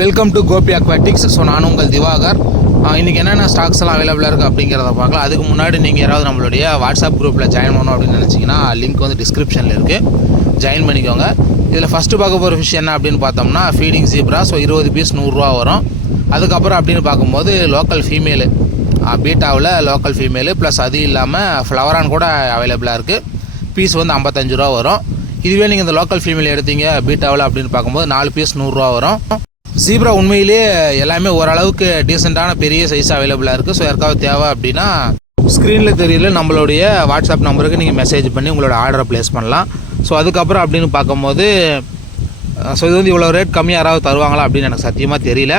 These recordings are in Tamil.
Welcome to Gopi aquatics. So நான் உங்கள் திவாகர். இன்றைக்கி என்னென்ன ஸ்டாக்ஸ் எல்லாம் அவைலபிளாக இருக்குது அப்படிங்கிறத பார்க்கலாம். அதுக்கு முன்னாடி நீங்கள் யாராவது நம்மளுடைய வாட்ஸ்அப் குரூப்பில் ஜாயின் பண்ணணும் அப்படின்னு நினச்சிங்கன்னா லிங்க் வந்து டிஸ்கிரிப்ஷனில் இருக்குது, ஜாயின் பண்ணிக்கோங்க. இதில் ஃபஸ்ட்டு பார்க்க போகிற ஃபிஷ் என்ன அப்படின்னு பார்த்தோம்னா ஃபீடிங் ஜீப்ரா. ஸோ 20 பீஸ் 100 ரூபா வரும். அதுக்கப்புறம் அப்படின்னு பார்க்கும்போது லோக்கல் ஃபீமேலு பீட்டாவில் லோக்கல் ஃபீமேலு ப்ளஸ் அது இல்லாமல் ஃப்ளவரான் கூட அவைலபிளாக இருக்குது. பீஸ் வந்து 55 ரூபா வரும். இதுவே நீங்கள் இந்த லோக்கல் ஃபீமேல் எடுத்தீங்க பீட்டாவில் அப்படின்னு பார்க்கும்போது 4 பீஸ் 100 ரூபா வரும். ஜீப்ரா உண்மையிலே எல்லாமே ஓரளவுக்கு டீசெண்டான பெரிய சைஸ் அவைலபிளாக இருக்குது. ஸோ யாருக்காவது தேவை அப்படின்னா ஸ்க்ரீனில் தெரியல நம்மளுடைய வாட்ஸ்அப் நம்பருக்கு நீங்கள் மெசேஜ் பண்ணி உங்களோட ஆர்டரை ப்ளேஸ் பண்ணலாம். ஸோ அதுக்கப்புறம் அப்படின்னு பார்க்கும்போது ஸோ இது வந்து இவ்வளோ ரேட் கம்மியாக யாராவது தருவாங்களா அப்படின்னு எனக்கு சத்தியமாக தெரியல.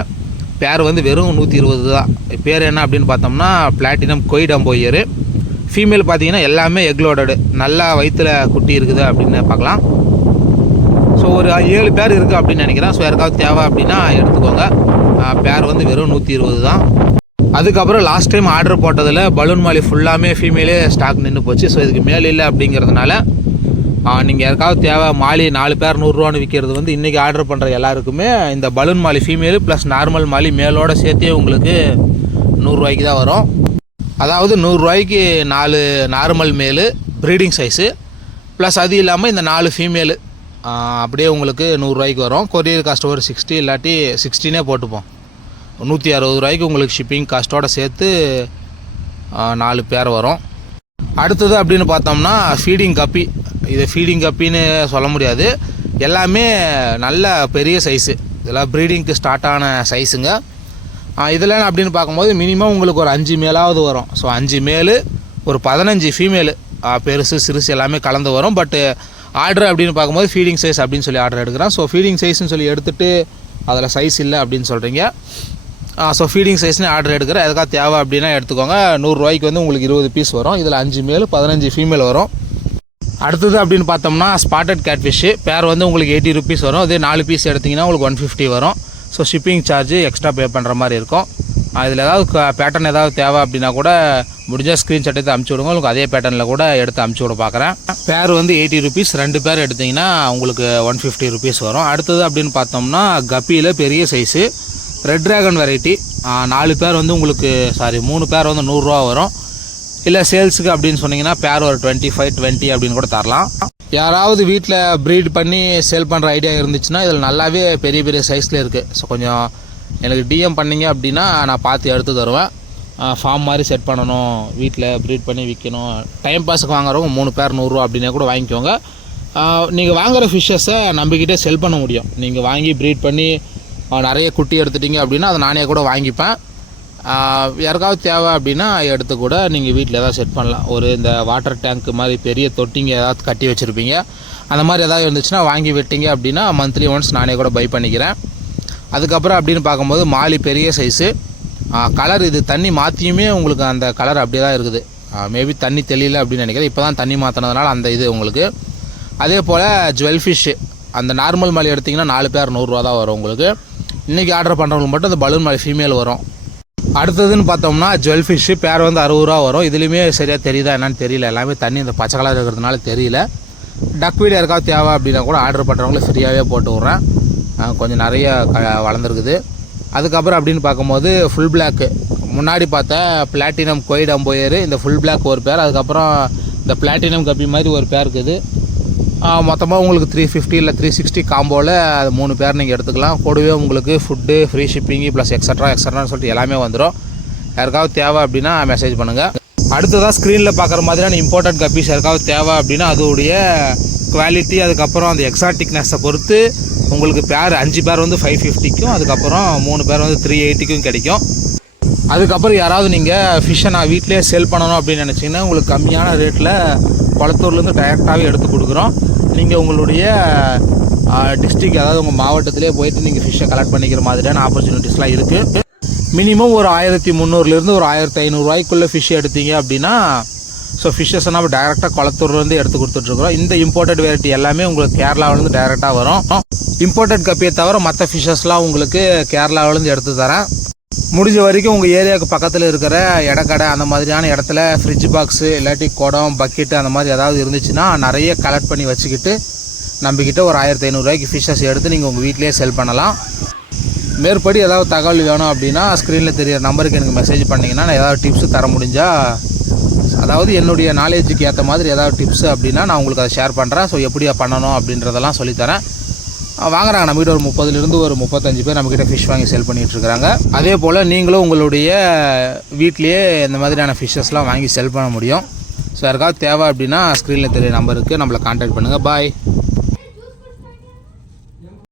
பேர் வந்து வெறும் 120 தான். பேர் என்ன அப்படின்னு பார்த்தோம்னா பிளாட்டினம் கொய்டம்போயர். ஃபீமேல் பார்த்தீங்கன்னா எல்லாமே எக்லோடடு, நல்லா வயிற்றுல குட்டி இருக்குது அப்படின்னு பார்க்கலாம். ஸோ ஒரு 7 பேர் இருக்குது அப்படின்னு நினைக்கிறேன். ஸோ யாருக்காவது தேவை அப்படின்னா எடுத்துக்கோங்க. பேர் வந்து வெறும் 120 தான். அதுக்கப்புறம் லாஸ்ட் டைம் ஆர்டர் போட்டதில் பலூன் மாலி ஃபுல்லாமே ஃபீமேலே ஸ்டாக் நின்று போச்சு. ஸோ இதுக்கு மேல் இல்லை அப்படிங்கிறதுனால நீங்கள் யாருக்காவது தேவை மாலி 4 பேர் 100 ரூபான்னு விற்கிறது வந்து இன்றைக்கி ஆர்டர் பண்ணுற எல்லாருக்குமே இந்த balloon molly female plus normal molly மேலோட சேர்த்தே உங்களுக்கு 100 ரூபாய்க்கு தான் வரும். அதாவது 100 ரூபாய்க்கு 4 நார்மல் மேலு ப்ரீடிங் சைஸு ப்ளஸ் அது இல்லாமல் இந்த 4 ஃபீமேலு அப்படியே உங்களுக்கு 100 ரூபாய்க்கு வரும். கொரியர் காஸ்ட் ஒரு 60 இல்லாட்டி 16 போட்டுப்போம். 160 ரூபாய்க்கு உங்களுக்கு ஷிப்பிங் காஸ்ட்டோடு சேர்த்து 4 பேர் வரும். அடுத்தது அப்படின்னு பார்த்தோம்னா ஃபீடிங் கப்பி. இது ஃபீடிங் கப்பின்னு சொல்ல முடியாது, எல்லாமே நல்ல பெரிய சைஸு. இதெல்லாம் ப்ரீடிங்க்கு ஸ்டார்ட் ஆன சைஸுங்க. இதில் அப்படின்னு பார்க்கும்போது மினிமம் உங்களுக்கு ஒரு 5 மேலாவது வரும். ஸோ 5 மேலு ஒரு 15 ஃபீமேலு, பெருசு சிறுசு எல்லாமே கலந்து வரும். பட்டு ஆர்டர் அப்படின்னு பார்க்கும்போது ஃபீடிங் சைஸ் அப்படின்னு சொல்லி ஆர்டர் எடுக்கிறேன். ஸோ ஃபீடிங் சைஸ்ன்னு சொல்லி எடுத்துகிட்டு அதில் சைஸ் இல்லை அப்படின்னு சொல்கிறீங்க. ஸோ ஃபீடிங் சைஸ்னு ஆர்டர் எடுக்கிறேன். எதுக்காக தேவை அப்படின்னா எடுத்துக்கோங்க. 100 ரூபாய்க்கு வந்து உங்களுக்கு 20 பீஸ் வரும். இதில் 5 மேல் 15 ஃபீமேல் வரும். அடுத்தது அப்படின்னு பார்த்தோம்னா ஸ்பாட்டட் கேட்ஃபிஷ்ஷு. பேர் வந்து உங்களுக்கு 80 ருபீஸ் வரும். அதே 4 பீஸ் எடுத்திங்கன்னா உங்களுக்கு 150 வரும். So shipping charge extra pay பண்ணுற மாதிரி இருக்கும். இதில் ஏதாவது பேட்டர்ன் ஏதாவது தேவை அப்படின்னா கூட முடிஞ்சால் ஸ்க்ரீன்ஷாட் எடுத்து அமுச்சு விடுங்க. உங்களுக்கு அதே பேட்டர்னில் கூட எடுத்து அமுச்சு விட பார்க்குறேன். பேர் வந்து 80 ருபீஸ். 2 பேர் எடுத்திங்கன்னா உங்களுக்கு 150 ருபீஸ் வரும். அடுத்தது அப்படின்னு பார்த்தோம்னா கப்பியில் பெரிய சைஸு ரெட் ட்ராகன் வெரைட்டி. 4 பேர் வந்து உங்களுக்கு 3 பேர் வந்து 100 ரூபா வரும். இல்லை சேல்ஸுக்கு அப்படின்னு சொன்னீங்கன்னா பேர் ஒரு 25-20 அப்படின்னு கூட தரலாம். யாராவது வீட்டில் ப்ரீட் பண்ணி சேல் பண்ணுற ஐடியா இருந்துச்சுன்னா இதில் நல்லாவே பெரிய பெரிய சைஸில் இருக்குது. ஸோ கொஞ்சம் எனக்கு டிஎம் பண்ணிங்க அப்படின்னா நான் பார்த்து எடுத்து தருவேன். ஃபார்ம் மாதிரி செட் பண்ணணும், வீட்டில் ப்ரீட் பண்ணி விற்கணும், டைம் பாஸுக்கு வாங்குறவங்க 3 பேர் 100 ரூபா அப்படின்னே கூட வாங்கிக்கோங்க. நீங்கள் வாங்குகிற ஃபிஷ்ஷஸை நம்பிக்கிட்டே செல் பண்ண முடியும். நீங்கள் வாங்கி ப்ரீட் பண்ணி நிறைய குட்டி எடுத்துட்டிங்க அப்படின்னா அதை நானே கூட வாங்கிப்பேன். யாருக்காவது தேவை அப்படின்னா எடுத்து கூட நீங்கள் வீட்டில் ஏதாவது செட் பண்ணலாம். ஒரு இந்த வாட்டர் டேங்க் மாதிரி பெரிய தொட்டிங்க ஏதாவது கட்டி வச்சுருப்பீங்க, அந்த மாதிரி ஏதாவது இருந்துச்சுன்னா வாங்கி விட்டீங்க அப்படின்னா மந்த்லி ஒன்ஸ் நானே கூட பை பண்ணிக்கிறேன். அதுக்கப்புறம் அப்படின்னு பார்க்கும்போது மாலி பெரிய சைஸு. கலர் இது தண்ணி மாற்றியுமே உங்களுக்கு அந்த கலர் அப்படியே தான் இருக்குது. மேபி தண்ணி தெரியல அப்படின்னு நினைக்கிறேன். இப்போ தான் தண்ணி மாற்றினதுனால அந்த இது உங்களுக்கு. அதே போல் ஜுவல் ஃபிஷ்ஷு. அந்த நார்மல் மாலி எடுத்திங்கன்னா 4 பேர் 100 ரூபா தான் வரும் உங்களுக்கு. இன்றைக்கி ஆர்டர் பண்ணுறவங்களுக்கு மட்டும் அந்த பலூன் மாலி ஃபீமேல் வரும். அடுத்ததுன்னு பார்த்தோம்னா ஜுவல் ஃபிஷ்ஷு. பேர் வந்து 60 ரூபா வரும். இதுலேயுமே சரியாக தெரியுதா என்னன்னு தெரியல, எல்லாமே தண்ணி இந்த பச்சை கலர் இருக்கிறதுனால தெரியல. டக் வீடு யாருக்காவது தேவை அப்படின்னா கூட ஆர்டர் பண்ணுறவங்கள ஃப்ரீயாகவே போட்டு விட்றேன். கொஞ்சம் நிறைய வளர்ந்துருக்குது. அதுக்கப்புறம் அப்படின்னு பார்க்கும்போது ஃபுல் பிளாக்கு. முன்னாடி பார்த்த பிளாட்டினம் கொய்டம்போயர், இந்த ஃபுல் பிளாக் ஒரு பேர், அதுக்கப்புறம் இந்த பிளாட்டினம் கப்பி மாதிரி ஒரு பேர் இருக்குது. மொத்தமாக உங்களுக்கு 350 இல்லை 360 காம்போவில் அது 3 பேர் நீங்கள் எடுத்துக்கலாம். கூடவே உங்களுக்கு ஃபுட்டு ஃப்ரீ ஷிப்பிங்கு ப்ளஸ் எக்ஸட்ரான்னு சொல்லிட்டு எல்லாமே வந்துடும். யாருக்காவது தேவை அப்படின்னா மெசேஜ் பண்ணுங்கள். அடுத்ததாக ஸ்க்ரீனில் பார்க்குற மாதிரியான இம்போர்ட்டட் கப்பீஸ் யாருக்காவது தேவை அப்படின்னா அதோடைய குவாலிட்டி அதுக்கப்புறம் அந்த எக்ஸாட்டிக்னஸை பொறுத்து உங்களுக்கு பேர் 5 பேர் வந்து 550க்கும் அதுக்கப்புறம் 3 பேர் வந்து 380க்கும் கிடைக்கும். அதுக்கப்புறம் யாராவது நீங்கள் ஃபிஷ்ஷை நான் வீட்டிலே செல் பண்ணணும் அப்படின்னு நினச்சிங்கன்னா உங்களுக்கு கம்மியான ரேட்டில் குளத்தூர்லேருந்து டைரெக்டாகவே எடுத்து கொடுக்குறோம். நீங்கள் உங்களுடைய டிஸ்ட்ரிக்ட் அதாவது உங்கள் மாவட்டத்திலே போயிட்டு நீங்கள் ஃபிஷ்ஷை கலெக்ட் பண்ணிக்கிற மாதிரியான ஆப்பர்ச்சுனிட்டிஸ்லாம் இருக்குது. மினிமம் ஒரு 1300லேருந்து ஒரு 1500 ரூபாய்க்குள்ளே ஃபிஷ் எடுத்தீங்க அப்படின்னா ஸோ ஃபிஷ்ஷஸை நம்ம டைரெக்டாக குளத்தூர்லேருந்து எடுத்து கொடுத்துட்ருக்குறோம். இந்த இம்போர்ட்டட் வெரைட்டி எல்லாமே உங்களுக்கு கேரளாவிலேருந்து டைரெக்டாக வரும். இம்போர்ட்டட் கப்பியை தவிர மற்ற ஃபிஷ்ஷஸ்லாம் உங்களுக்கு கேரளாவிலேருந்து எடுத்து தரேன். முடிஞ்ச வரைக்கும் உங்கள் ஏரியாவுக்கு பக்கத்தில் இருக்கிற இடக்கடை அந்த மாதிரியான இடத்துல ஃப்ரிட்ஜ் பாக்ஸு இல்லாட்டி குடம் பக்கெட்டு அந்த மாதிரி ஏதாவது இருந்துச்சுன்னா நிறைய கலெக்ட் பண்ணி வச்சுக்கிட்டு நம்பிக்கிட்ட ஒரு 1500 ரூபாய்க்கு ஃபிஷ்ஷஸ் எடுத்து நீங்கள் உங்கள் வீட்டிலேயே செல் பண்ணலாம். மேற்படி ஏதாவது தகவல் வேணும் அப்படின்னா ஸ்க்ரீனில் தெரியிற நம்பருக்கு எனக்கு மெசேஜ் பண்ணிங்கன்னா நான் ஏதாவது டிப்ஸு தர முடிஞ்சால், அதாவது என்னுடைய நாலேஜுக்கு ஏற்ற மாதிரி ஏதாவது டிப்ஸு அப்படின்னா நான் உங்களுக்கு அதை ஷேர் பண்ணுறேன். ஸோ எப்படி பண்ணணும் அப்படின்றதெல்லாம் சொல்லித்தரேன். வாங்குறாங்க நம்மகிட்ட ஒரு 30லேருந்து ஒரு 35 பேர் நம்மக்கிட்ட ஃபிஷ் வாங்கி சேல் பண்ணிகிட்ருக்குறாங்க. அதே போல் நீங்களும் உங்களுடைய வீட்லேயே இந்த மாதிரியான ஃபிஷ்ஷஸ்லாம் வாங்கி செல் பண்ண முடியும். ஸோ யாருக்காவது தேவை அப்படின்னா ஸ்க்ரீனில் தெரிய நம்பருக்கு நம்மளை கான்டாக்ட் பண்ணுங்கள். பாய்.